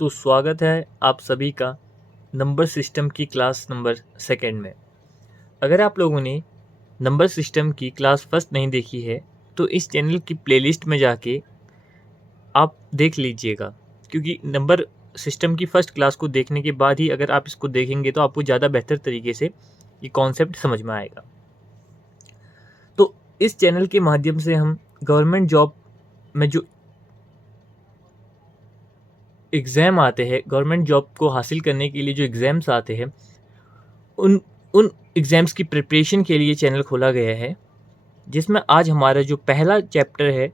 तो स्वागत है आप सभी का नंबर सिस्टम की क्लास नंबर सेकंड में। अगर आप लोगों ने नंबर सिस्टम की क्लास फर्स्ट नहीं देखी है तो इस चैनल की प्लेलिस्ट में जाके आप देख लीजिएगा, क्योंकि नंबर सिस्टम की फर्स्ट क्लास को देखने के बाद ही अगर आप इसको देखेंगे तो आपको ज़्यादा बेहतर तरीके से ये कॉन्सेप्ट समझ में आएगा। तो इस चैनल के माध्यम से हम गवर्नमेंट जॉब में जो एग्ज़ाम आते हैं, गवर्नमेंट जॉब को हासिल करने के लिए जो एग्ज़ाम्स आते हैं, उन उन एग्ज़ाम्स की प्रिपरेशन के लिए चैनल खोला गया है, जिसमें आज हमारा जो पहला चैप्टर है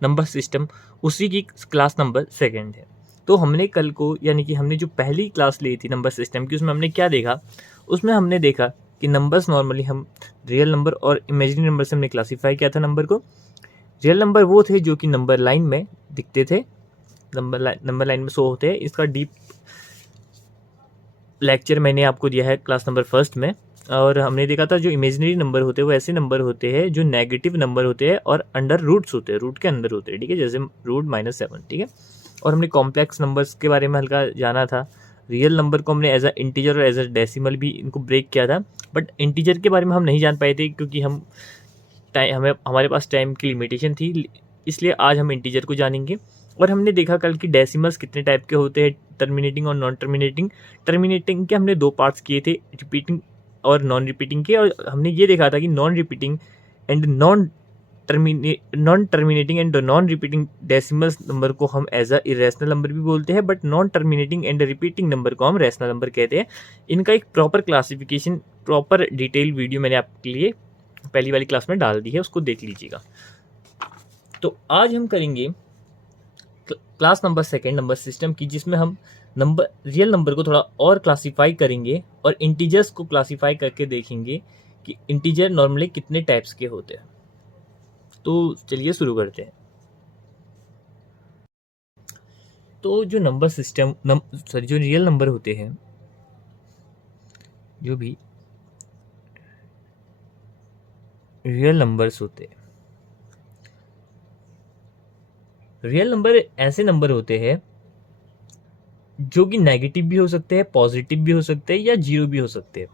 नंबर सिस्टम, उसी की क्लास नंबर सेकंड है। तो हमने कल को यानी कि हमने जो पहली क्लास ली थी नंबर सिस्टम की, उसमें हमने क्या देखा? उसमें हमने देखा कि नंबर्स नॉर्मली हम रियल नंबर और इमेजिनरी नंबर से हमने क्लासीफाई किया था नंबर को। रियल नंबर वो थे जो कि नंबर लाइन में दिखते थे, नंबर लाइन में शो होते हैं। इसका डीप लेक्चर मैंने आपको दिया है क्लास नंबर फर्स्ट में। और हमने देखा था जो इमेजिनरी नंबर होते हैं वो ऐसे नंबर होते हैं जो नेगेटिव नंबर होते हैं और अंडर रूट्स होते हैं, रूट के अंदर होते हैं, ठीक है, जैसे रूट -7, ठीक है। और हमने कॉम्प्लेक्स नंबर्स के बारे में हल्का जाना था। रियल नंबर को हमने एज अ इंटीजर और एज अ डेसिमल भी इनको ब्रेक किया था, बट इंटीजर के बारे में हम नहीं जान पाए थे क्योंकि हमारे पास टाइम की लिमिटेशन थी, इसलिए आज हम इंटीजर को जानेंगे। और हमने देखा कल की डेसिमल्स कितने टाइप के होते हैं, टर्मिनेटिंग और नॉन टर्मिनेटिंग। टर्मिनेटिंग के हमने 2 पार्ट्स किए थे, रिपीटिंग और नॉन रिपीटिंग के। और हमने ये देखा था कि non repeating and non terminating and non repeating decimals number को हम एज अ इरेशनल नंबर भी बोलते हैं, but non terminating and repeating number को हम रैशनल नंबर कहते हैं। इनका एक proper classification, proper detail video मैंने आपके लिए पहली वाली क्लास में डाल दी है, उसको देख लीजिएगा। तो आज हम करेंगे class number second number system की, जिसमें हम रियल नंबर को थोड़ा और क्लासीफाई करेंगे और इंटीजर्स को क्लासीफाई करके देखेंगे कि इंटीजर नॉर्मली कितने टाइप्स के होते हैं। तो चलिए शुरू करते हैं। तो जो नंबर सिस्टम जो रियल नंबर होते हैं, जो भी रियल नंबर्स होते हैं, रियल नंबर ऐसे नंबर होते हैं जो कि नेगेटिव भी हो सकते हैं, पॉजिटिव भी हो सकते हैं या जीरो भी हो सकते हैं।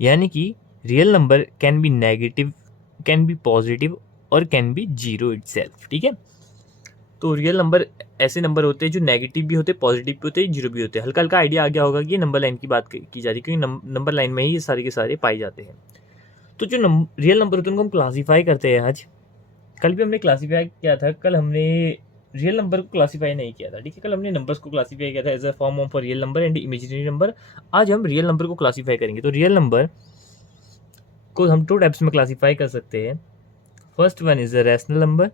यानी कि real number can be negative, can be positive और कैन बी जीरो इटसेल्फ, ठीक है। तो रियल नंबर ऐसे नंबर होते हैं जो नेगेटिव भी होते हैं, पॉजिटिव भी होते हैं, जीरो भी होते हैं। हल्का हल्का आइडिया आ गया होगा कि ये नंबर लाइन की बात की जा रही है, क्योंकि नंबर लाइन में ही ये सारे के सारे पाए जाते हैं। तो जो रियल नंबर होते हैं उनको हम क्लासीफाई करते हैं आज। कल भी हमने क्लासीफाई किया था, कल हमने रियल नंबर को क्लासीफाई नहीं किया था, ठीक है। कल हमने नंबर्स को क्लासीफाई किया था as a form of real number and imaginary number. आज हम रियल नंबर को क्लासीफाई करेंगे। तो रियल नंबर को हम 2 टाइप्स में क्लासीफाई कर सकते हैं। First one is a rational number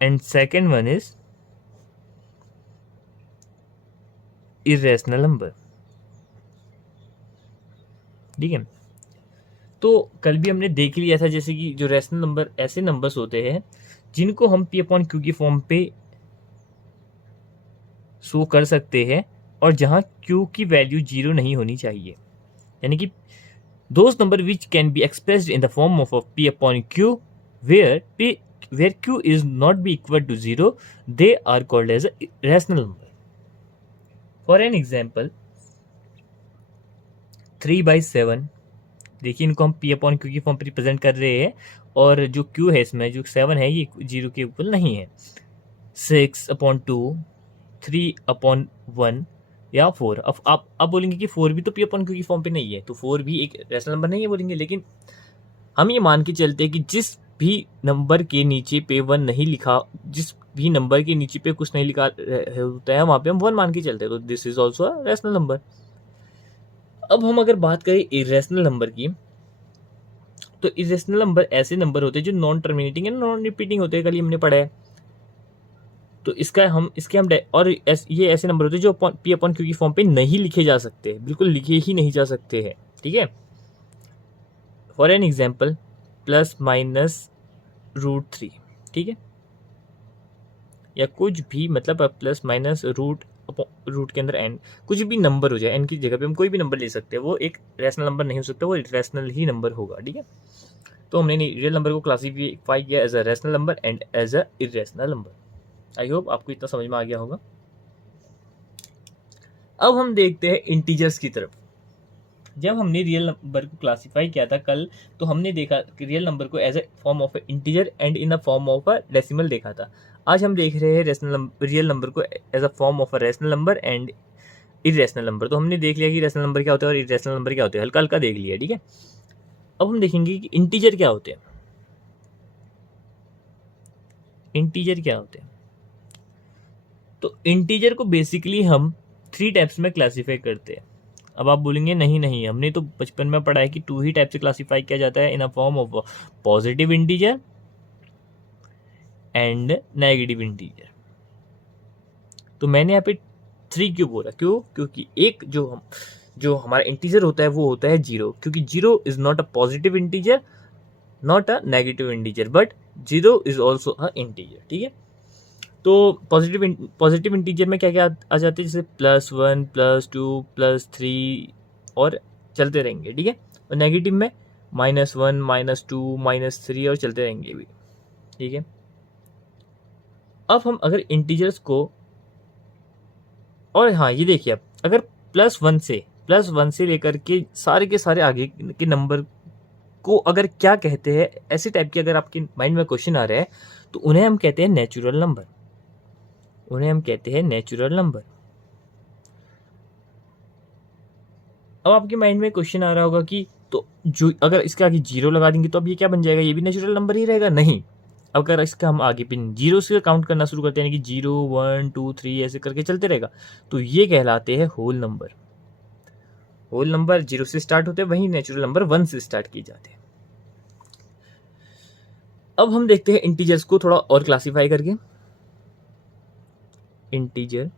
and second one is irrational number, ठीक है। तो कल भी हमने देख लिया था जैसे कि जो रैशनल नंबर ऐसे नंबर्स होते हैं जिनको हम पी अपॉन क्यू की फॉर्म पे शो कर सकते हैं और जहां क्यू की वैल्यू जीरो नहीं होनी चाहिए। यानी कि those number which can be expressed in the form of P upon Q where q is not be equal to 0, they are called as a rational number. For an example, 3/7, देखिए इनको हम p upon Q की form पर represent कर रहे हैं और जो q है इसमें जो 7 है ये 0 के इक्वल नहीं है। 6/2, 3/1 या 4। अब आप बोलेंगे कि 4 भी तो p अपॉन क्यू की फॉर्म पे नहीं है, तो 4 भी एक रैशनल नंबर नहीं है बोलेंगे। लेकिन हम ये मान के चलते हैं कि जिस भी नंबर के नीचे पे 1 नहीं लिखा, जिस भी नंबर के नीचे पे कुछ नहीं लिखा होता है, वहाँ पे हम 1 मान के चलते हैं। तो this is also a rational number. अब हम अगर बात करें इरेशनल नंबर की, तो इरेशनल नंबर ऐसे नंबर होते हैं जो non terminating and non repeating होते हैं, कल हमने पढ़ा है। तो ये ऐसे नंबर होते हैं जो पी अपॉन क्यू की फॉर्म पे नहीं लिखे जा सकते, बिल्कुल लिखे ही नहीं जा सकते हैं, ठीक है। फॉर एन एग्जाम्पल, ±√3, ठीक है, या कुछ भी, मतलब प्लस माइनस रूट के अंदर एन, कुछ भी नंबर हो जाए, एन की जगह पे हम कोई भी नंबर ले सकते हैं, वो एक रैशनल नंबर नहीं हो सकता, वो रैशनल ही नंबर होगा, ठीक है। तो हमने रियल नंबर को क्लासीफाई किया as a rational number and as a irrational number. I hope आपको इतना समझ में आ गया होगा। अब हम देखते हैं इंटीजर्स की तरफ। जब हमने रियल नंबर को क्लासिफाई किया था कल, तो हमने देखा कि रियल नंबर को as a form of integer and in a form of a decimal देखा था। आज हम देख रहे हैं रियल नंबर को as a form of a rational number and irrational number. तो हमने देख लिया कि रैशनल नंबर क्या होता है और इरेशनल नंबर क्या होते हैं, हल्का हल्का देख लिया, ठीक है। अब हम देखेंगे कि इंटीजर क्या होते हैं। इंटीजर क्या होते हैं? तो इंटीजर को बेसिकली हम 3 टाइप्स में क्लासीफाई करते हैं। अब आप बोलेंगे नहीं नहीं, हमने तो बचपन में पढ़ा है कि 2 ही टाइप से क्लासीफाई किया जाता है, in a form of positive integer and negative integer. तो मैंने यहाँ पे 3 क्यों बोला? क्योंकि एक जो हमारा इंटीजर होता है वो होता है 0, क्योंकि 0 is not a positive integer, not a negative integer, but 0 is also a integer, ठीक है। तो पॉजिटिव इंटीजर में क्या क्या आ जाते हैं, जैसे +1 +2 +3 और चलते रहेंगे, ठीक है। और नेगेटिव में -1 -2 -3 और चलते रहेंगे भी, ठीक है। अब हम अगर इंटीजर्स को, और हाँ ये देखिए, अब अगर +1 से लेकर के सारे आगे के नंबर को अगर क्या कहते हैं, ऐसे टाइप के अगर आपके माइंड में क्वेश्चन आ रहा है, तो उन्हें हम कहते हैं नेचुरल नंबर। उन्हें हम कहते हैं नेचुरल नंबर। अब आपके माइंड में क्वेश्चन आ रहा होगा कि तो जो अगर इसके आगे 0 लगा देंगे तो अब ये क्या बन जाएगा, ये भी नेचुरल नंबर ही रहेगा? नहीं, अगर इसका हम आगे पिन 0 से काउंट करना शुरू करते हैं, यानी कि 0 1 2 3 ऐसे करके चलते रहेगा, तो ये कहलाते हैं होल नंबर। होल नंबर 0 से स्टार्ट होते हैं, वहीं नेचुरल नंबर 1 से स्टार्ट किए जाते हैं। अब हम देखते हैं इंटीजर्स को थोड़ा और क्लासीफाई करके। इंटीजर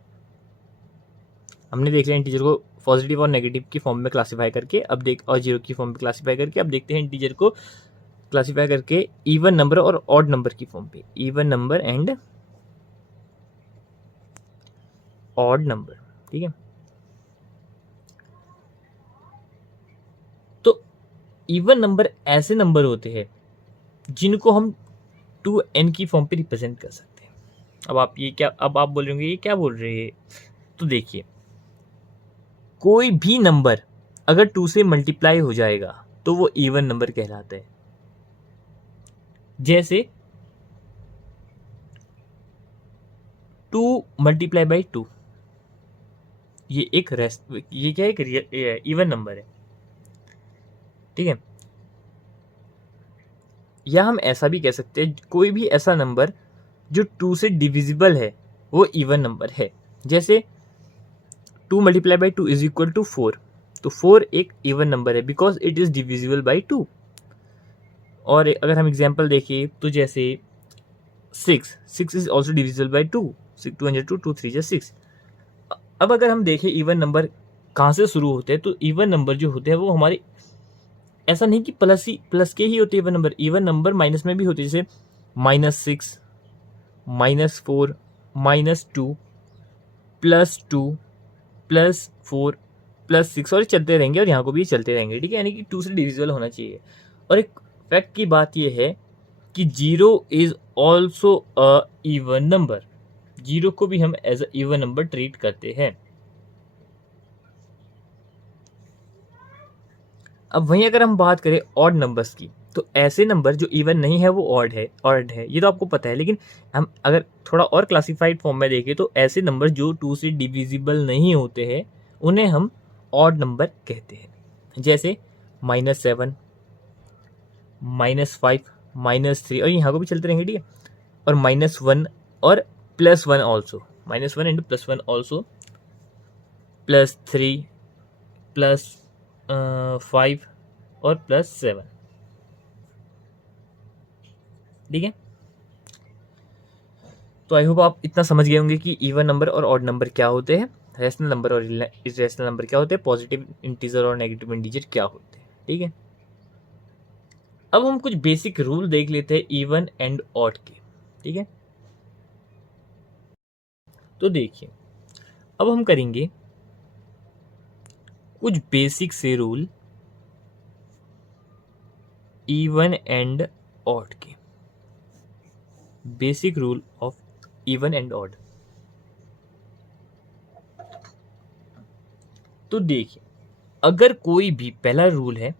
हमने देख लिया, इंटीजर को पॉजिटिव और नेगेटिव की फॉर्म में क्लासीफाई करके, अब देख, और 0 की फॉर्म में क्लासीफाई करके, अब देखते हैं इंटीजर को क्लासीफाई करके इवन नंबर और ऑड नंबर की फॉर्म पे, even number and odd number, ठीक है। तो इवन नंबर ऐसे नंबर होते हैं जिनको हम 2n की फॉर्म पे रिप्रेजेंट कर सकते हैं। अब आप बोल रहे होंगे ये क्या बोल रहे हैं? तो देखिए, कोई भी नंबर अगर 2 से मल्टीप्लाई हो जाएगा तो वो इवन नंबर कहलाता है। जैसे 2 × 2, ये ये क्या, एक इवन नंबर है, ठीक है। या हम ऐसा भी कह सकते हैं, कोई भी ऐसा नंबर जो 2 से डिविजिबल है वो इवन नंबर है। जैसे 2 × 2 = 4, तो 4 एक इवन नंबर है because it is divisible by 2। और अगर हम एग्जाम्पल देखें तो जैसे 6 इज ऑल्सो डिविजिबल बाई 2, 2 2 3 6। अब अगर हम देखें इवन नंबर कहाँ से शुरू होते हैं, तो इवन नंबर जो होते हैं वो हमारे, ऐसा नहीं कि प्लस के ही होते हैं इवन नंबर माइनस में भी होते हैं, जैसे -6 -4 -2 +2 +4 +6 और चलते रहेंगे, और यहाँ को भी चलते रहेंगे, ठीक है। यानी कि 2 से डिविजिबल होना चाहिए। और एक फैक्ट की बात यह है कि 0 is also a even number. 0 को भी हम as a even number treat करते हैं। अब वहीं अगर हम बात करें ऑड नंबर्स की, तो ऐसे नंबर जो इवन नहीं है वो ऑड है, ये तो आपको पता है। लेकिन हम अगर थोड़ा और क्लासिफाइड फॉर्म में देखें, तो ऐसे नंबर जो 2 से डिविजिबल नहीं होते हैं उन्हें हम ऑड नंबर कहते हैं। जैसे -7 -5 -3, और यहाँ को भी चलते रहेंगे, ठीक है। और -1 और +1 ऑल्सो, -1 इंटू +1 ऑल्सो, +3 +5 और +7, ठीक है। तो आई होप आप इतना समझ गए होंगे कि इवन नंबर और ऑड नंबर क्या होते हैं, रैशनल नंबर और इरेशनल नंबर क्या होते हैं, पॉजिटिव इंटीजर और नेगेटिव इंटीजर क्या होते हैं, ठीक है। अब हम कुछ बेसिक रूल देख लेते हैं इवन एंड ऑड के, ठीक है। तो देखिए, अब हम करेंगे कुछ बेसिक से रूल इवन एंड ऑड के, basic rule of even and odd. तो देखिए, अगर कोई भी, पहला रूल है,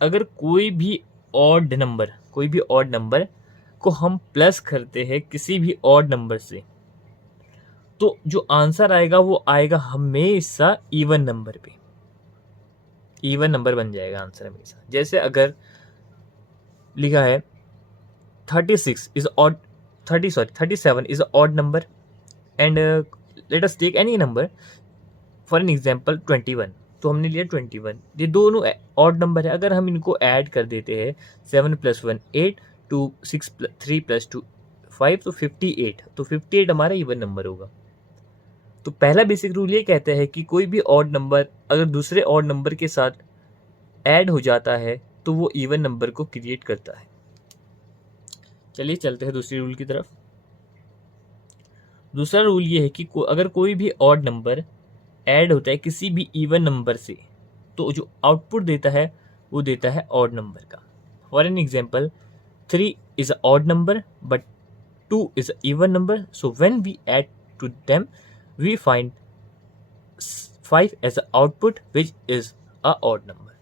अगर कोई भी ऑड नंबर को हम प्लस करते हैं किसी भी ऑड नंबर से, तो जो आंसर आएगा वो आएगा हमेशा इवन नंबर पे, इवन नंबर बन जाएगा आंसर हमेशा। जैसे अगर लिखा है 36 is odd 37 is odd number and let us take any number for an example 21, तो हमने लिया 21, ये दोनों ऑड नंबर है। अगर हम इनको ऐड कर देते हैं 7 + 1 8 2 6 3 + 2 5 तो 58, तो 58 हमारा इवन नंबर होगा। तो पहला बेसिक रूल ये कहता है कि कोई भी ऑड नंबर अगर दूसरे ऑड नंबर के साथ ऐड हो जाता है तो वो इवन नंबर को क्रिएट करता है। चलिए चलते हैं दूसरी रूल की तरफ। दूसरा रूल ये है कि अगर कोई भी ऑड नंबर ऐड होता है किसी भी इवन नंबर से, तो जो आउटपुट देता है वो देता है ऑड नंबर का। For an example 3 is a odd number but 2 is a even number, so when we add two them we find 5 as a output which is a odd number.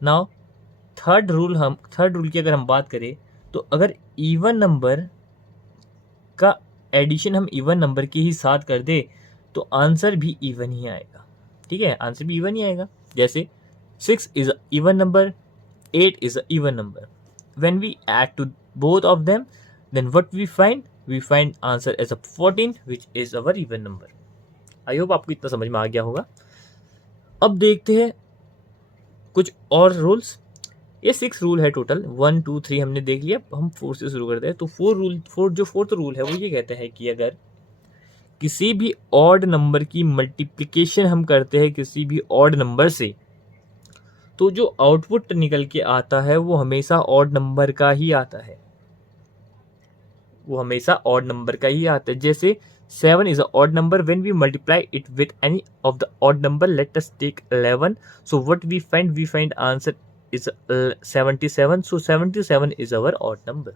Now third rule की अगर हम बात करें, तो अगर even number का addition हम even number के ही साथ कर दे तो आंसर भी इवन ही आएगा। ठीक है, आंसर भी इवन ही आएगा। जैसे 6 is a even number, 8 is a even number, when we add two both of them then what we find answer as a 14 which is our even number. I hope आपको इतना समझ में आ गया होगा। अब देखते हैं कुछ और रूल्स। ये 6 रूल है टोटल, 1 2 3 हमने देख लिया, हम 4 से शुरू करते हैं। तो फोर्थ रूल है वो ये कहता है कि अगर किसी भी ऑड नंबर की मल्टीप्लिकेशन हम करते हैं किसी भी ऑड नंबर से, तो जो आउटपुट निकल के आता है वो हमेशा ऑड नंबर का ही आता है, वो हमेशा ऑड नंबर का ही आता है। जैसे 7 is an odd number when we multiply it with any of the odd number. Let us take 11. So what we find answer is 77. So 77 is our odd number.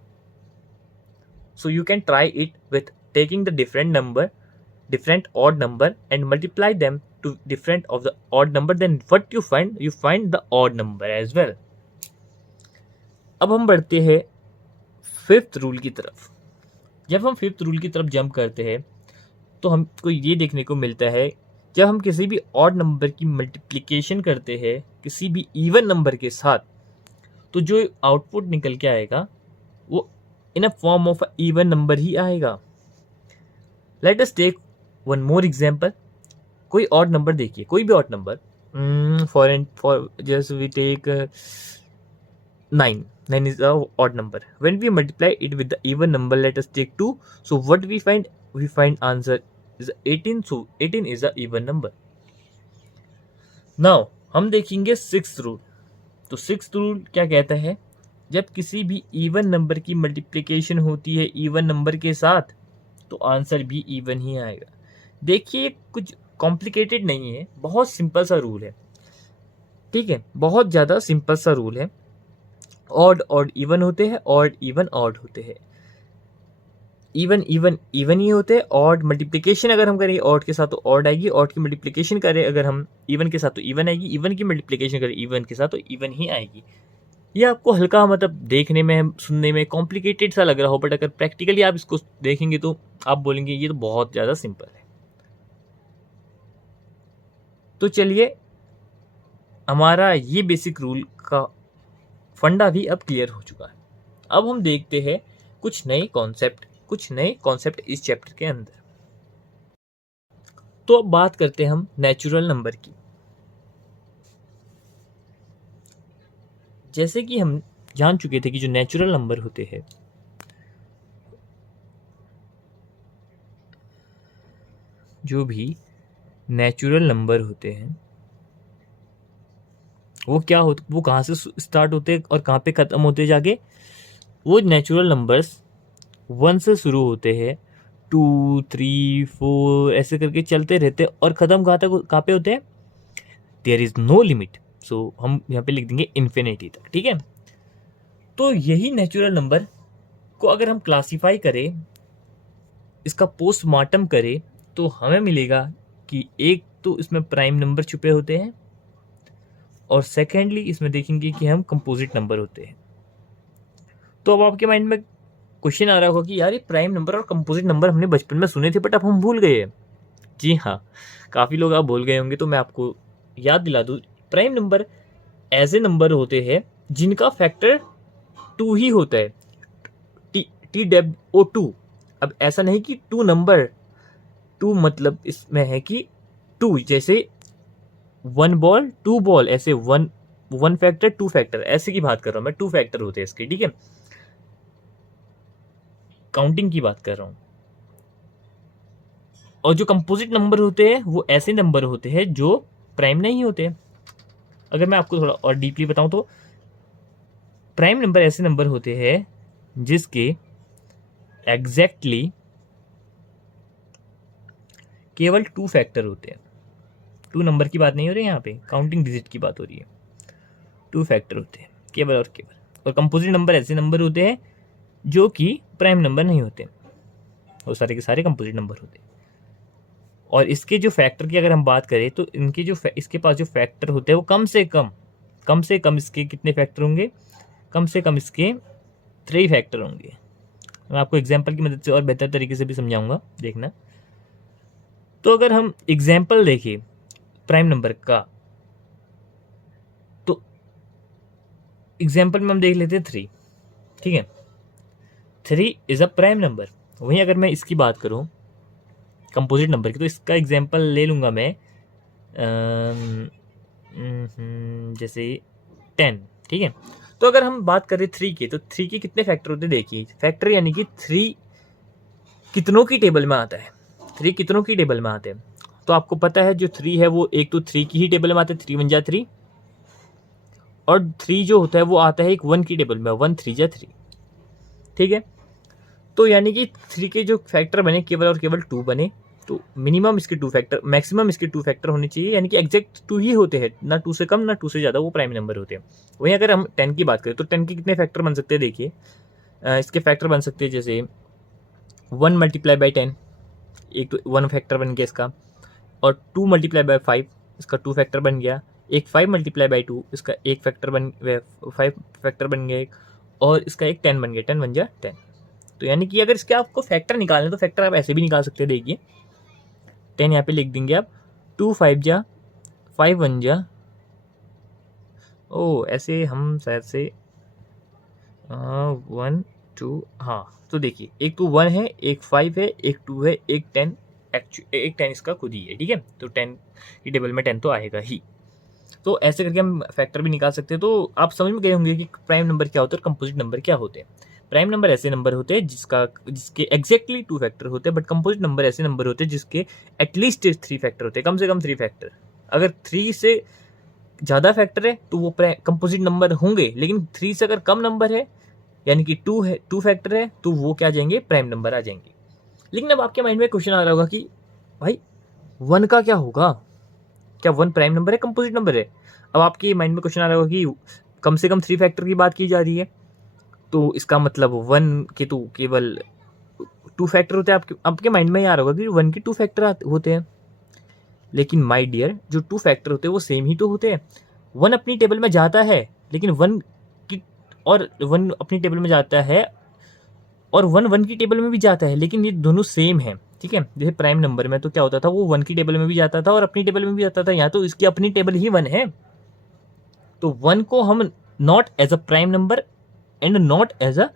So you can try it with taking the different odd number and multiply them to different of the odd number. Then what you find the odd number as well. अब हम बढ़ते हैं fifth rule की तरफ। जब हम fifth rule की तरफ जंप करते हैं तो हमको ये देखने को मिलता है, जब हम किसी भी ऑड नंबर की मल्टीप्लिकेशन करते हैं किसी भी इवन नंबर के साथ, तो जो आउटपुट निकल के आएगा वो in a form of even number ही आएगा। Let us take one more example. कोई ऑड नंबर देखिए, कोई भी odd number, for just we take 9 is a odd number. When we multiply it with the even number, let us take 2. So what we find answer is 18. So 18 is a even number. Now हम देखेंगे sixth rule. तो sixth rule क्या कहता है, जब किसी भी even number की मल्टीप्लिकेशन होती है इवन नंबर के साथ तो आंसर भी इवन ही आएगा। देखिए कुछ कॉम्प्लिकेटेड नहीं है, बहुत सिंपल सा रूल है। ठीक है, बहुत ज़्यादा सिंपल सा रूल है। ऑड इवन होते हैं, ऑड इवन ऑड होते हैं, इवन ही होते हैं। ऑड मल्टीप्लिकेशन अगर हम करें ऑड के साथ तो ऑड आएगी, ऑड की मल्टीप्लिकेशन करें अगर हम इवन के साथ तो इवन आएगी, इवन की मल्टीप्लिकेशन करें इवन के साथ तो इवन ही आएगी। ये आपको हल्का मतलब देखने में सुनने में कॉम्प्लिकेटेड सा लग रहा हो, बट अगर प्रैक्टिकली आप इसको देखेंगे तो आप बोलेंगे ये तो बहुत ज़्यादा सिंपल है। तो चलिए, हमारा ये बेसिक रूल का फंडा भी अब क्लियर हो चुका है। अब हम देखते हैं कुछ नए कॉन्सेप्ट इस चैप्टर के अंदर। तो अब बात करते हैं हम नेचुरल नंबर की। जैसे कि हम जान चुके थे कि जो नेचुरल नंबर होते हैं जो भी नेचुरल नंबर होते हैं वो क्या होते, वो कहाँ से स्टार्ट होते हैं और कहाँ पे ख़त्म होते जाके। वो नेचुरल नंबर्स 1 से शुरू होते हैं, 2 3 4 ऐसे करके चलते रहते हैं और ख़त्म कहाँ पे होते हैं, देयर इज़ नो लिमिट। सो हम यहाँ पे लिख देंगे इन्फिनिटी तक। ठीक है, तो यही नेचुरल नंबर को अगर हम क्लासीफाई करें इसका पोस्टमार्टम करें तो हमें मिलेगा कि एक तो इसमें प्राइम नंबर छुपे होते हैं और सेकेंडली इसमें देखेंगे कि हम कंपोजिट नंबर होते हैं। तो अब आपके माइंड में क्वेश्चन आ रहा होगा कि यार ये प्राइम नंबर और कंपोजिट नंबर हमने बचपन में सुने थे बट अब हम भूल गए हैं। जी हाँ, काफ़ी लोग आप भूल गए होंगे, तो मैं आपको याद दिला दूँ। प्राइम नंबर ऐसे नंबर होते हैं जिनका फैक्टर 2 ही होता है, TWO2। अब ऐसा नहीं कि 2 नंबर, 2 मतलब इसमें है कि 2 जैसे 1 बॉल 2 बॉल, ऐसे 1 फैक्टर 2 फैक्टर, ऐसे की बात कर रहा हूँ मैं। 2 फैक्टर होते हैं इसके, ठीक है, काउंटिंग की बात कर रहा हूँ। और जो कंपोजिट नंबर होते हैं वो ऐसे नंबर होते हैं जो प्राइम नहीं होते। अगर मैं आपको थोड़ा और डीपली बताऊं तो प्राइम नंबर ऐसे नंबर होते हैं जिसके एग्जैक्टली केवल 2 फैक्टर होते हैं। 2 नंबर की बात नहीं हो रही यहाँ पे, काउंटिंग डिजिट की बात हो रही है। 2 फैक्टर होते हैं केवल और केवल। और कंपोजिट नंबर ऐसे नंबर होते हैं जो कि प्राइम नंबर नहीं होते, वो सारे के सारे कंपोजिट नंबर होते हैं। और इसके जो फैक्टर की अगर हम बात करें तो इनके जो इसके पास जो फैक्टर होते हैं वो कम से कम इसके कितने फैक्टर होंगे, कम से कम इसके 3 फैक्टर होंगे। मैं आपको एग्जाम्पल की मदद से और बेहतर तरीके से भी समझाऊंगा, देखना। तो अगर हम एग्जाम्पल देखें प्राइम नंबर का, तो एग्जाम्पल में हम देख लेते हैं 3, ठीक है। 3 इज अ प्राइम नंबर। वहीं अगर मैं इसकी बात करूं कंपोजिट नंबर की, तो इसका एग्जाम्पल ले लूंगा मैं जैसे 10, ठीक है। तो अगर हम बात करें 3 की, तो 3 के कितने फैक्टर होते हैं, देखिए फैक्टर यानी कि 3 कितनों की टेबल में आता है, 3 कितनों की टेबल में आते हैं। तो आपको पता है जो 3 है वो एक तो 3 की ही टेबल में आता है, 3 1 जा 3, और 3 जो होता है वो आता है एक 1 की टेबल में, 1 3 जा 3, ठीक है। तो यानी कि 3 के जो फैक्टर बने केवल और केवल 2 बने। तो मिनिमम इसके 2 फैक्टर, मैक्सिमम इसके 2 फैक्टर होने चाहिए, यानी कि एग्जैक्ट 2 ही होते हैं, ना 2 से कम ना 2 से ज़्यादा, वो प्राइम नंबर होते हैं। वहीं अगर हम 10 की बात करें तो 10 के कितने फैक्टर बन सकते हैं, देखिए इसके फैक्टर बन सकते हैं जैसे 1 मल्टीप्लाई बाई 10, एक तो 1 फैक्टर बन गया इसका, और 2 मल्टीप्लाई बाई 5 इसका 2 फैक्टर बन गया, एक 5 मल्टीप्लाई बाई 2 इसका 1 फैक्टर बन 5 फैक्टर बन गया एक, और इसका एक 10 बन गया, 10 बन गया 10। तो यानी कि अगर इसके आपको फैक्टर निकालने तो फैक्टर आप ऐसे भी निकाल सकते हैं, देखिए 10 यहाँ पे लिख देंगे आप, 2 5 जा 5 1 जा, ओ ऐसे हम शायद से 1 2, हाँ तो देखिए एक तो 1 है, एक 5 है, एक 2 है, एक 10, एक 10 इसका खुद ही है, ठीक है। तो 10 की टेबल में 10 तो आएगा ही। तो ऐसे करके हम फैक्टर भी निकाल सकते हैं। तो आप समझ में गए होंगे कि प्राइम नंबर क्या होता है और कंपोजिट नंबर क्या होते हैं। प्राइम नंबर ऐसे नंबर होते हैं जिसके एग्जैक्टली 2 फैक्टर होते हैं, बट कंपोजिट नंबर ऐसे नंबर होते हैं जिसके एटलीस्ट 3 फैक्टर होते हैं, कम से कम 3 फैक्टर। अगर 3 से ज़्यादा फैक्टर है तो वो कंपोजिट नंबर होंगे, लेकिन 3 से अगर कम नंबर है यानी कि 2 है, 2 फैक्टर है, तो वो क्या आ जाएंगे, प्राइम नंबर आ जाएंगे। लेकिन अब आपके माइंड में क्वेश्चन आ रहा होगा कि भाई 1 का क्या होगा, क्या 1 प्राइम नंबर है, कंपोजिट नंबर है। अब आपके माइंड में क्वेश्चन आ रहा होगा कि कम से कम 3 फैक्टर की बात की जा रही है, तो इसका मतलब 1 के तो केवल 2 फैक्टर होते हैं। आपके माइंड में ये आ रहा होगा कि 1 के 2 फैक्टर होते हैं, लेकिन माय डियर जो 2 फैक्टर होते हैं वो सेम ही तो होते हैं। 1 अपनी टेबल में जाता है, लेकिन 1 की, और 1 अपनी टेबल में जाता है और 1 1 की टेबल में भी जाता है, लेकिन ये दोनों सेम है, ठीक है। जैसे प्राइम नंबर में तो क्या होता था, वो 1 की टेबल में भी जाता था और अपनी टेबल में भी जाता था, यहाँ तो इसकी अपनी टेबल ही 1 है। तो 1 को हम not as a prime number and not as a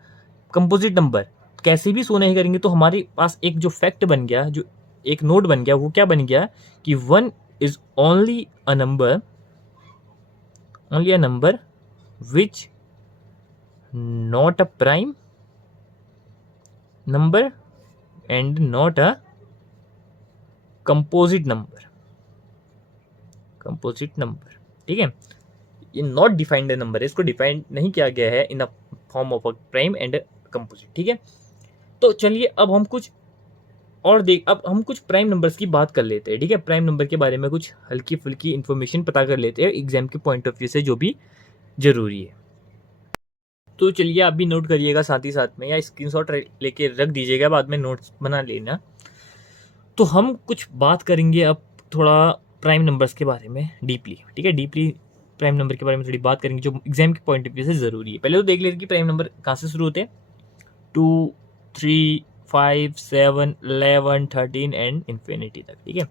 composite number कैसे भी शो नहीं करेंगे। तो हमारे पास एक जो फैक्ट बन गया, जो एक नोट बन गया, वो क्या बन गया कि 1 is only a number which not a prime number and not a composite number, ठीक है। ये नॉट डिफाइंड नंबर है, इसको डिफाइंड नहीं किया गया है in a form of a prime and composite, ठीक है। तो चलिए अब हम कुछ और अब हम कुछ प्राइम नंबर्स की बात कर लेते हैं, ठीक है। प्राइम नंबर के बारे में कुछ हल्की फुल्की इन्फॉर्मेशन पता कर लेते हैं एग्जाम के पॉइंट ऑफ व्यू से, जो भी जरूरी है। तो चलिए आप भी नोट करिएगा साथ ही साथ में, या स्क्रीनशॉट लेके रख दीजिएगा, बाद में नोट्स बना लेना। तो हम कुछ बात करेंगे अब थोड़ा प्राइम नंबर्स के बारे में डीपली, ठीक है। डीपली प्राइम नंबर के बारे में थोड़ी बात करेंगे जो एग्जाम के पॉइंट ऑफ व्यू से ज़रूरी है। पहले तो देख लेते कि प्राइम नंबर कहाँ से शुरू होते हैं। 2, 3, 5, 7, 11, 13 एंड इन्फिनिटी तक, ठीक है।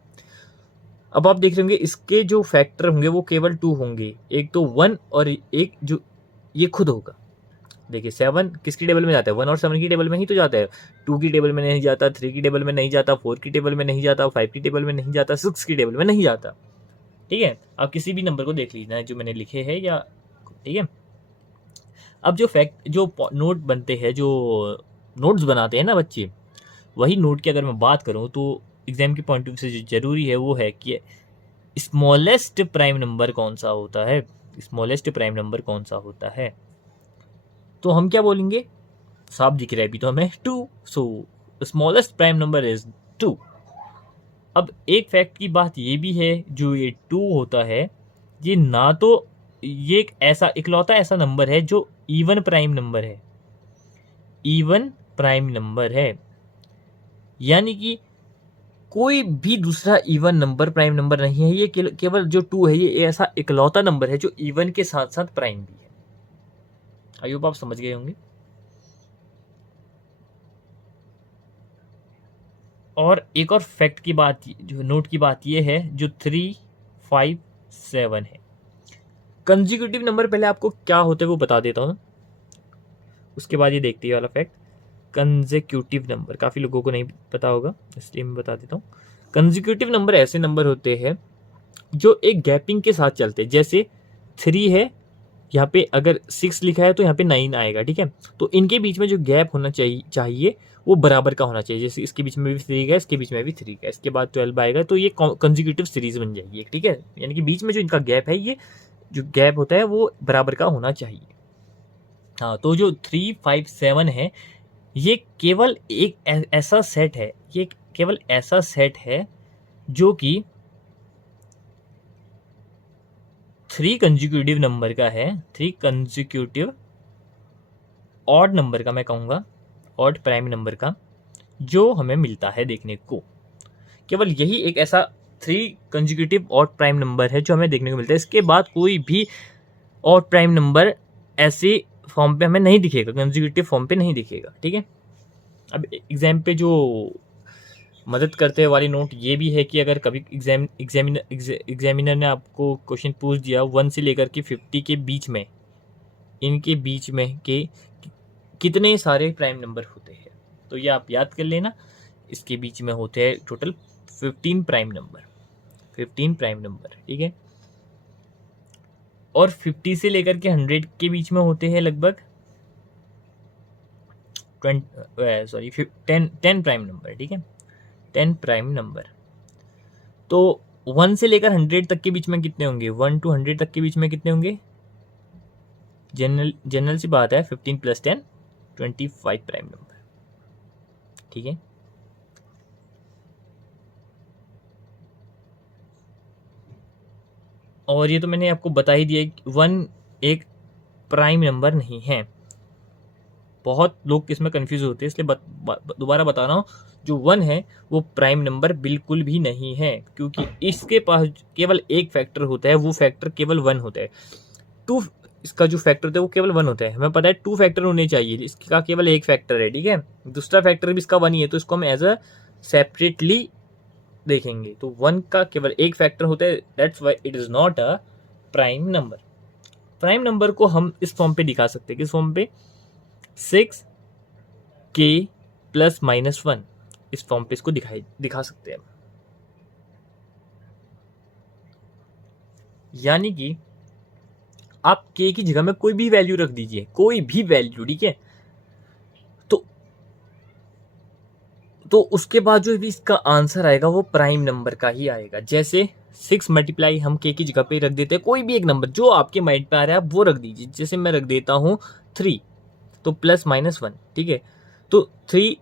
अब आप देख रहे होंगे इसके जो फैक्टर होंगे वो केवल 2 होंगे, एक तो 1 और एक जो ये खुद होगा। देखिए 7 किसकी टेबल में जाता है, 1 और 7 की टेबल में ही तो जाता है। 2 की टेबल में नहीं जाता, 3 की टेबल में नहीं जाता, 4 की टेबल में नहीं जाता, 5 की टेबल में नहीं जाता, 6 की टेबल में नहीं जाता, ठीक है। आप किसी भी नंबर को देख लीजिए जो मैंने लिखे हैं, या ठीक है। अब जो नोट बनते हैं, जो नोट्स बनाते हैं ना बच्चे, वही नोट की अगर मैं बात करूँ तो एग्जाम के पॉइंट ऑफ व्यू से जो जरूरी है वो है कि स्मॉलेस्ट प्राइम नंबर कौन सा होता है। स्मॉलेस्ट प्राइम नंबर कौन सा होता है, तो हम क्या बोलेंगे, साफ दिख रहा है अभी तो हमें 2, सो स्मॉलेस्ट प्राइम नंबर इज 2। अब एक फैक्ट की बात ये भी है, जो ये 2 होता है ये ना तो ये एक ऐसा इकलौता ऐसा नंबर है जो इवन प्राइम नंबर है, इवन प्राइम नंबर है, यानी कि कोई भी दूसरा इवन नंबर प्राइम नंबर नहीं है। ये केवल जो 2 है ये ऐसा इकलौता नंबर है जो इवन के साथ साथ प्राइम भी है। आई होप आप समझ गए होंगे। और एक और फैक्ट की बात, जो नोट की बात ये है, जो 3, 5, 7 है कंजिक्यूटिव नंबर। पहले आपको क्या होते हैं वो बता देता हूँ, उसके बाद ये देखते हैं वाला फैक्ट। कंजिक्यूटिव नंबर काफ़ी लोगों को नहीं पता होगा, इसलिए मैं बता देता हूँ। कंजिक्यूटिव नंबर ऐसे नंबर होते हैं जो एक गैपिंग के साथ चलते हैं। जैसे 3 है, यहाँ पे अगर 6 लिखा है तो यहाँ पे 9 आएगा, ठीक है। तो इनके बीच में जो गैप होना चाहिए वो बराबर का होना चाहिए। जैसे इसके बीच में भी 3 का, इसके बीच में भी 3 का, इसके बाद 12 आएगा, तो ये कंजिक्यूटिव सीरीज बन जाएगी, ठीक है। यानी कि बीच में जो इनका गैप है, ये जो गैप होता है वो बराबर का होना चाहिए। हाँ, तो जो 3, 5, 7 है ये केवल एक ऐसा सेट है, ये केवल ऐसा सेट है जो कि 3 कंजिक्यूटिव नंबर का है, 3 कंजिक्यूटिव ऑड नंबर का, मैं कहूँगा ऑड प्राइम नंबर का, जो हमें मिलता है देखने को। केवल यही एक ऐसा 3 कंजिक्यूटिव ऑड प्राइम नंबर है जो हमें देखने को मिलता है। इसके बाद कोई भी ऑड प्राइम नंबर ऐसे फॉर्म पे हमें नहीं दिखेगा, कंजिक्यूटिव फॉर्म पे नहीं दिखेगा, ठीक है। अब एग्जाम पे जो मदद करते वाली नोट ये भी है कि अगर कभी एग्जामिनर ने आपको क्वेश्चन पूछ दिया 1 से लेकर के 50 के बीच में, इनके बीच में के कितने सारे प्राइम नंबर होते हैं, तो ये आप याद कर लेना। इसके बीच में होते हैं total 15 prime number, 15 prime number, ठीक है। और 50 से लेकर के 100 के बीच में होते हैं लगभग 10 प्राइम नंबर, ठीक है, 10 प्राइम नंबर। तो 1 से लेकर 100 तक के बीच में कितने होंगे, 1 to 100 तक के बीच में कितने होंगे, जनरल सी बात है 15 + 10 25 प्राइम नंबर, ठीक है। और ये तो मैंने आपको बता ही दिया कि 1 एक प्राइम नंबर नहीं है। बहुत लोग इसमें कंफ्यूज होते हैं, इसलिए दोबारा बता रहा हूँ, जो 1 है वो प्राइम नंबर बिल्कुल भी नहीं है, क्योंकि इसके पास केवल एक फैक्टर होता है, वो फैक्टर केवल 1 होता है। 2 इसका जो फैक्टर होता है वो केवल 1 होता है। हमें पता है 2 फैक्टर होने चाहिए, इसका केवल एक फैक्टर है, ठीक है। दूसरा फैक्टर भी इसका 1 ही है, तो इसको हम एज अ सेपरेटली देखेंगे। तो 1 का केवल एक फैक्टर होता है, that's why it is not a prime number. Prime number को हम इस फॉर्म पे दिखा सकते हैं, किस फॉर्म पे, 6k + -1, इस फॉर्म पे इसको दिखा सकते हैं। यानी कि आप k की जगह में कोई भी वैल्यू रख दीजिए, कोई भी वैल्यू, ठीक है। तो उसके बाद जो भी इसका आंसर आएगा वो प्राइम नंबर का ही आएगा। जैसे 6 मल्टीप्लाई हम k की जगह पे रख देते हैं, कोई भी एक नंबर जो आपके माइंड पे आ रहा है आप वो रख दीजिए। जैसे मैं रख देता हूँ 3, तो +-1, ठीक है। तो 3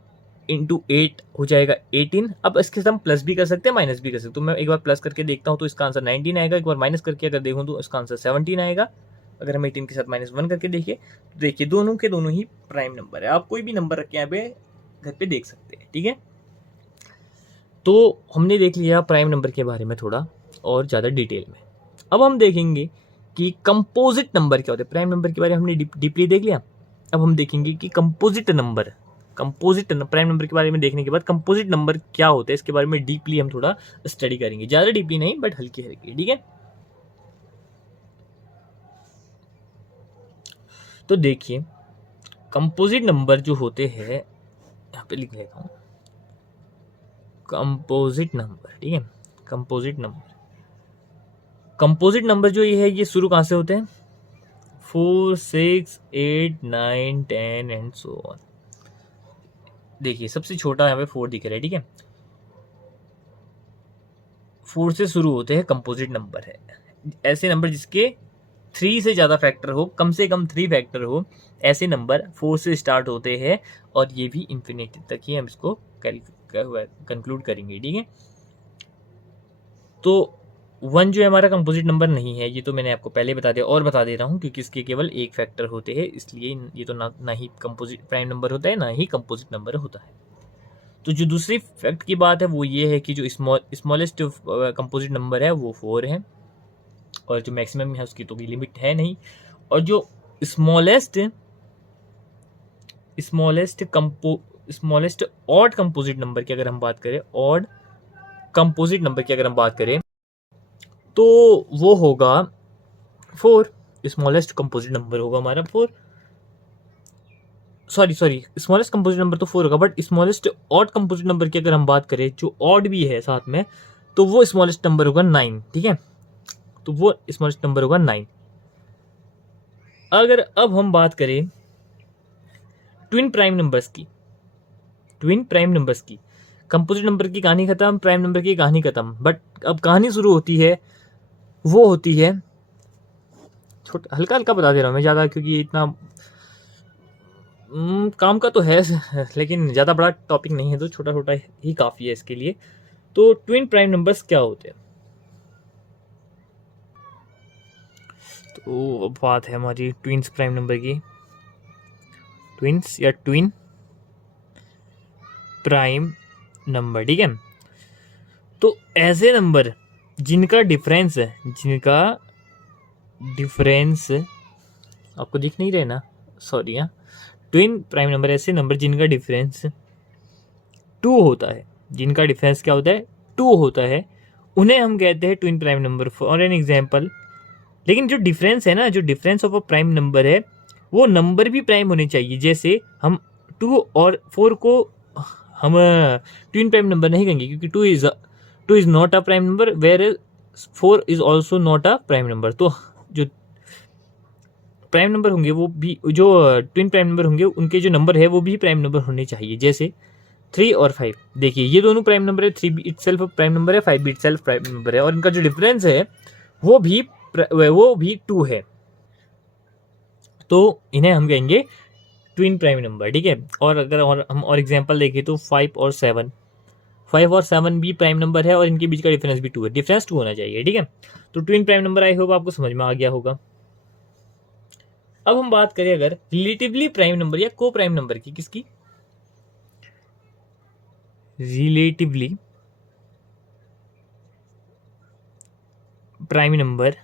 × 8 हो जाएगा 18। अब इसके साथ हम प्लस भी कर सकते हैं, माइनस भी कर सकते हैं। तो मैं एक बार प्लस करके देखता हूँ तो इसका आंसर 19 आएगा, एक बार माइनस करके अगर देखूँ तो इसका आंसर 17 आएगा, अगर हम 18 के साथ -1 करके देखिए तो देखिए दोनों के दोनों ही प्राइम नंबर है। आप कोई भी नंबर रख के यहाँ पे घर पे देख सकते हैं, ठीक है। तो हमने देख लिया प्राइम नंबर के बारे में थोड़ा और ज़्यादा डिटेल में। अब हम देखेंगे कि कंपोजिट नंबर क्या होते हैं। प्राइम नंबर के बारे में हमने डीपली देख लिया। अब हम देखेंगे कि कंपोजिट प्राइम नंबर के बारे में देखने के बाद कंपोजिट नंबर क्या होते हैं, इसके बारे में डीपली हम थोड़ा स्टडी करेंगे। ज़्यादा डीपली नहीं, बट हल्की हल्की, ठीक है। तो देखिए कंपोजिट नंबर जो होते हैं, यहाँ पे लिख लेता हूँ कंपोजिट नंबर, ठीक है। कंपोजिट नंबर जो ये है, ये शुरू कहाँ से होते हैं? 4, 6, 8, 9, 10 एंड सो ऑन। देखिए सबसे छोटा यहाँ पे 4 दिख रहा है, ठीक है। 4 से शुरू होते हैं, कंपोजिट नंबर है। ऐसे नंबर जिसके 3 से ज़्यादा फैक्टर हो, कम से कम 3 फैक्टर हो, ऐसे नंबर 4 से स्टार्ट होते हैं और ये भी इन्फिनिटी तक ही हम इसको कंक्लूड करेंगे, ठीक है। तो 1 जो है हमारा कंपोजिट नंबर नहीं है, ये तो मैंने आपको पहले बता दिया और बता दे रहा हूँ, क्योंकि इसके केवल एक फैक्टर होते हैं, इसलिए ये तो ना ही कंपोजिट प्राइम नंबर होता है, ना ही कंपोजिट नंबर होता है। तो जो दूसरी फैक्ट की बात है वो ये है कि जो स्मॉलेस्ट कंपोजिट नंबर है वो 4 है, और जो मैक्सिमम है उसकी तो कोई लिमिट है नहीं। और जो स्मॉलेस्ट ऑड कंपोजिट नंबर की अगर हम बात करें, तो वो होगा 4। स्मॉलेस्ट कंपोजिट नंबर होगा हमारा 4। सॉरी स्मॉलेस्ट कंपोजिट नंबर तो 4 होगा, but smallest odd composite number की अगर हम बात करें, जो ऑड भी है साथ में, तो वो स्मॉलेस्ट नंबर होगा 9, ठीक है। तो वो स्मॉलेस्ट नंबर होगा 9। अगर अब हम बात करें ट्विन प्राइम नंबर्स की, कंपोजिट नंबर की कहानी खत्म, प्राइम नंबर की कहानी खत्म, बट अब कहानी शुरू होती है, वो होती है छोटा, हल्का हल्का बता दे रहा हूँ मैं ज़्यादा, क्योंकि इतना काम का तो है लेकिन ज़्यादा बड़ा टॉपिक नहीं है, तो छोटा छोटा ही काफ़ी है इसके लिए। तो ट्विन प्राइम नंबर्स क्या होते हैं? तो अब बात है हमारी ट्विन्स प्राइम नंबर की। ट्विन्स या ट्विन प्राइम नंबर, ठीक है। तो ऐसे नंबर जिनका डिफरेंस आपको दिख नहीं रहे ना, सॉरी। हाँ, ट्विन प्राइम नंबर ऐसे नंबर जिनका डिफरेंस 2 होता है, जिनका डिफरेंस क्या होता है? 2 होता है, उन्हें हम कहते हैं twin prime number. For an example, लेकिन जो डिफरेंस है ना, जो difference of a prime number है, वो नंबर भी प्राइम होने चाहिए। जैसे हम 2 और 4 को हम ट्विन प्राइम नंबर नहीं कहेंगे, क्योंकि 2 is not a prime number, where 4 is also not a prime number. तो जो प्राइम नंबर होंगे, वो भी, जो ट्विन प्राइम नंबर होंगे, उनके जो नंबर है वो भी प्राइम नंबर होने चाहिए। जैसे 3 और 5, देखिए ये दोनों प्राइम नंबर है, 3 भी इटसेल्फ प्राइम नंबर है, 5 भी इटसेल्फ प्राइम नंबर है, और इनका जो डिफरेंस है वो भी 2 है। तो इन्हें हम कहेंगे ट्विन प्राइम नंबर, ठीक है। और अगर हम एग्जांपल देखें तो 5 और 7 भी प्राइम नंबर है, और इनके बीच का डिफरेंस भी 2 है। डिफरेंस 2 होना चाहिए, ठीक है। तो twin prime number I hope आपको समझ में आ गया होगा। अब हम बात करें अगर रिलेटिवली प्राइम नंबर या को प्राइम नंबर की, किसकी? रिलेटिवली प्राइम नंबर,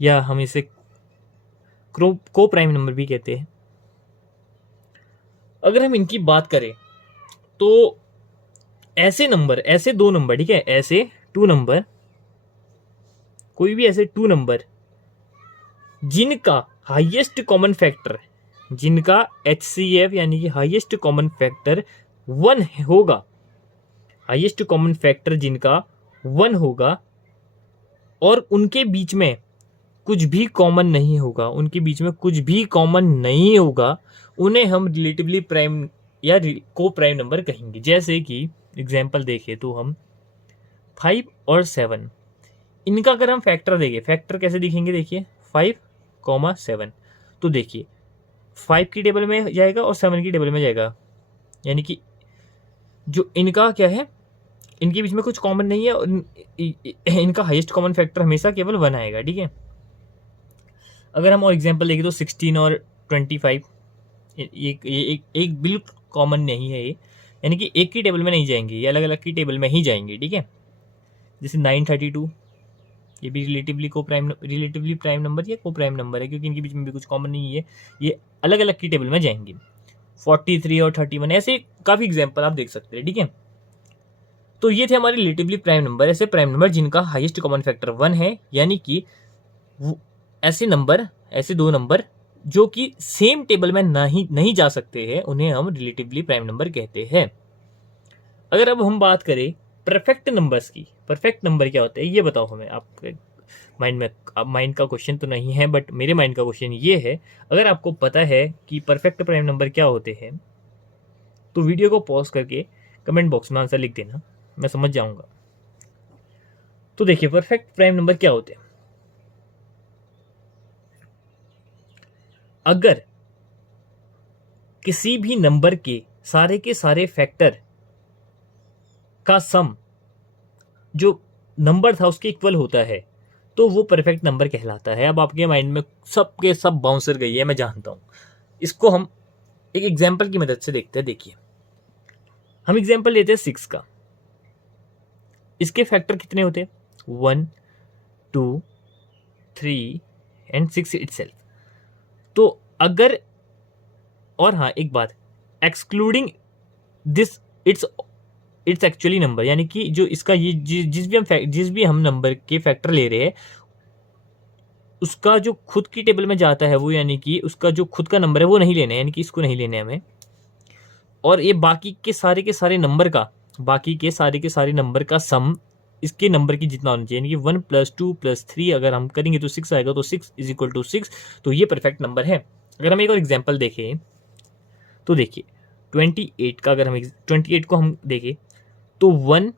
या हम इसे को प्राइम नंबर भी कहते हैं। अगर हम इनकी बात करें तो ऐसे दो नंबर, ठीक है, ऐसे 2 नंबर, कोई भी ऐसे 2 नंबर जिनका हाईएस्ट कॉमन फैक्टर, जिनका HCF यानी कि हाईएस्ट कॉमन फैक्टर 1 होगा, हाईएस्ट कॉमन फैक्टर जिनका 1 होगा, और उनके बीच में कुछ भी कॉमन नहीं होगा, उन्हें हम रिलेटिवली प्राइम या को प्राइम नंबर कहेंगे। जैसे कि एग्जांपल देखें तो हम 5 और 7, इनका अगर हम फैक्टर देखें, फैक्टर कैसे दिखेंगे? देखिए 5, 7, तो देखिए 5 की टेबल में जाएगा और 7 की टेबल में जाएगा, यानी कि जो इनका क्या है, इनके बीच में कुछ कॉमन नहीं है, और इनका हाईएस्ट कॉमन फैक्टर हमेशा केवल 1 आएगा, ठीक है। अगर हम और एग्जांपल देखें तो 16 और 25 एक बिल्कुल कॉमन नहीं है ये, यानी कि एक की टेबल में नहीं जाएंगे, ये अलग अलग की टेबल में ही जाएंगे, ठीक है। जैसे 932, ये भी रिलेटिवली प्राइम नंबर या को प्राइम नंबर है, क्योंकि इनके बीच में भी कुछ कॉमन नहीं है, ये अलग अलग की टेबल में जाएंगे। 43 और 31 ऐसे काफ़ी एग्जाम्पल आप देख सकते हैं, ठीक है। तो ये थे हमारे रिलेटिवली प्राइम नंबर, ऐसे प्राइम नंबर जिनका हाईएस्ट कॉमन फैक्टर 1 है, यानी कि ऐसे नंबर, ऐसे दो नंबर जो कि सेम टेबल में नहीं जा सकते हैं, उन्हें हम रिलेटिवली प्राइम नंबर कहते हैं। अगर अब हम बात करें परफेक्ट नंबर्स की, परफेक्ट नंबर क्या होता है ये बताओ हमें। आपके माइंड का क्वेश्चन तो नहीं है, बट मेरे माइंड का क्वेश्चन ये है, अगर आपको पता है कि परफेक्ट प्राइम नंबर क्या होते हैं तो वीडियो को पॉज करके कमेंट बॉक्स में आंसर लिख देना, मैं समझ जाऊंगा। तो देखिए परफेक्ट प्राइम नंबर क्या होते हैं। अगर किसी भी नंबर के सारे फैक्टर का सम जो नंबर था उसके इक्वल होता है तो वो परफेक्ट नंबर कहलाता है। अब आपके माइंड में सबके सब बाउंसर गई है, मैं जानता हूं। इसको हम एक एग्जाम्पल की मदद से देखते हैं। देखिए हम एग्जाम्पल लेते हैं 6 का। इसके फैक्टर कितने होते हैं? 1, 2, 3 एंड 6 इटसेल्फ। तो अगर, और हाँ एक बात, excluding this it's actually number, यानी कि जो इसका ये जिस भी हम नंबर के फैक्टर ले रहे हैं उसका जो खुद की टेबल में जाता है वो, यानी कि उसका जो खुद का नंबर है वो नहीं लेना है, यानी कि इसको नहीं लेने हमें। और ये बाकी के सारे नंबर का सम इसके नंबर की जितना होना चाहिए, यानी कि 1 + 2 + 3 अगर हम करेंगे तो 6 आएगा, तो 6 = 6, तो ये परफेक्ट नंबर है। अगर हम एक और एग्जाम्पल देखें तो देखिए 28 का, अगर हम 28 को हम देखें तो 1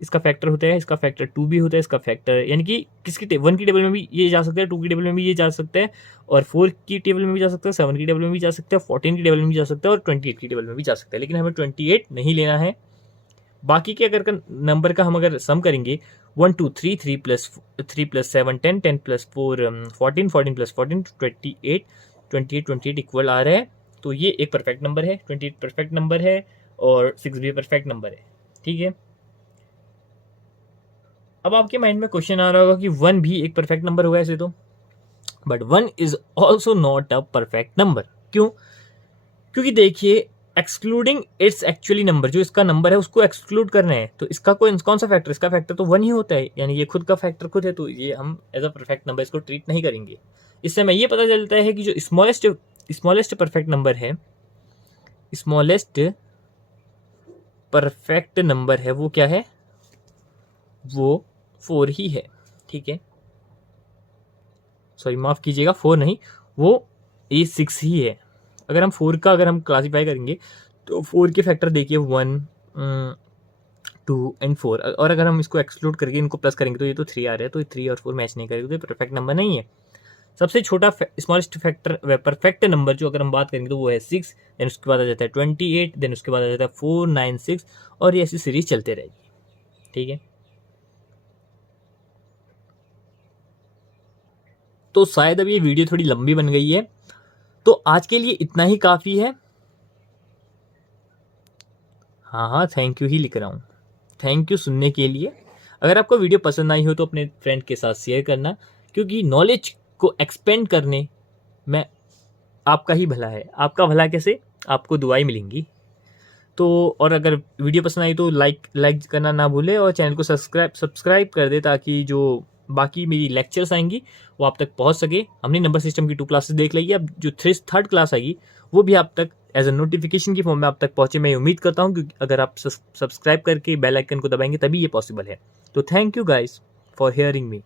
इसका फैक्टर होता है, इसका फैक्टर 2 भी होता है, इसका फैक्टर, यानी कि किसकी 1 की टेबल में भी ये जा सकता है, 2 की टेबल में भी ये जा सकता है, और 4 की टेबल में भी जा सकता है, 7 की टेबल में भी जा सकता है, 14 की टेबल में भी जा सकता है, और 28 की टेबल में भी जा सकता है। लेकिन हमें 28 नहीं लेना है। बाकी के अगर नंबर का हम अगर सम करेंगे 1 2 3 3 + 7 10 10 + 4 14 14 + 14 28 28 28 इक्वल आ रहा है, तो ये एक परफेक्ट नंबर है। 28 परफेक्ट नंबर है और 6 भी परफेक्ट नंबर है, ठीक है। अब आपके माइंड में क्वेश्चन आ रहा होगा कि 1 भी एक परफेक्ट नंबर होगा ऐसे तो, but 1 is also not a perfect number. क्यों? क्योंकि देखिए एक्सक्लूडिंग इट्स एक्चुअली नंबर, जो इसका नंबर है उसको एक्सक्लूड करना है, तो इसका कौन सा फैक्टर, इसका फैक्टर तो 1 ही होता है, यानी ये खुद का फैक्टर खुद है, तो ये हम एज अ परफेक्ट नंबर इसको ट्रीट नहीं करेंगे। इससे हमें ये पता चलता है कि जो स्मॉलेस्ट परफेक्ट नंबर है, स्मॉलेस्ट परफेक्ट नंबर है वो क्या है? वो 4 ही है, ठीक है। सॉरी माफ़ कीजिएगा, 4 नहीं, वो ये 6 ही है। अगर हम 4 का अगर हम क्लासीफाई करेंगे तो 4 के फैक्टर देखिए 1, 2 एंड 4, और अगर हम इसको एक्सक्लूड करके इनको प्लस करेंगे तो ये तो 3 आ रहा है, तो 3 और 4 मैच नहीं करेगा, तो ये परफेक्ट नंबर नहीं है। सबसे छोटा स्मॉलेस्ट फैक्टर परफेक्ट नंबर जो अगर हम बात करेंगे तो वो है 6, देन उसके बाद आ जाता है 28, देन उसके बाद आ जाता है 4, 9, 6, और ये ऐसी सीरीज चलते रहेगी, ठीक है। तो शायद अब ये वीडियो थोड़ी लंबी बन गई है, तो आज के लिए इतना ही काफ़ी है। हाँ थैंक यू ही लिख रहा हूँ। थैंक यू सुनने के लिए। अगर आपको वीडियो पसंद आई हो तो अपने फ्रेंड के साथ शेयर करना, क्योंकि नॉलेज को एक्सपेंड करने में आपका ही भला है। आपका भला कैसे? आपको दुआएं मिलेंगी। तो और अगर वीडियो पसंद आई तो लाइक करना ना भूले, और चैनल को सब्सक्राइब कर दे, ताकि जो बाकी मेरी लेक्चर्स आएंगी वो आप तक पहुंच सके। हमने नंबर सिस्टम की 2 क्लासेस देख ली है, अब जो 3rd क्लास आएगी वो भी आप तक एज अ नोटिफिकेशन की फॉर्म में आप तक पहुंचे, मैं उम्मीद करता हूं, क्योंकि अगर आप सब्सक्राइब करके बेल आइकन को दबाएंगे तभी ये पॉसिबल है। तो thank you guys for hearing me.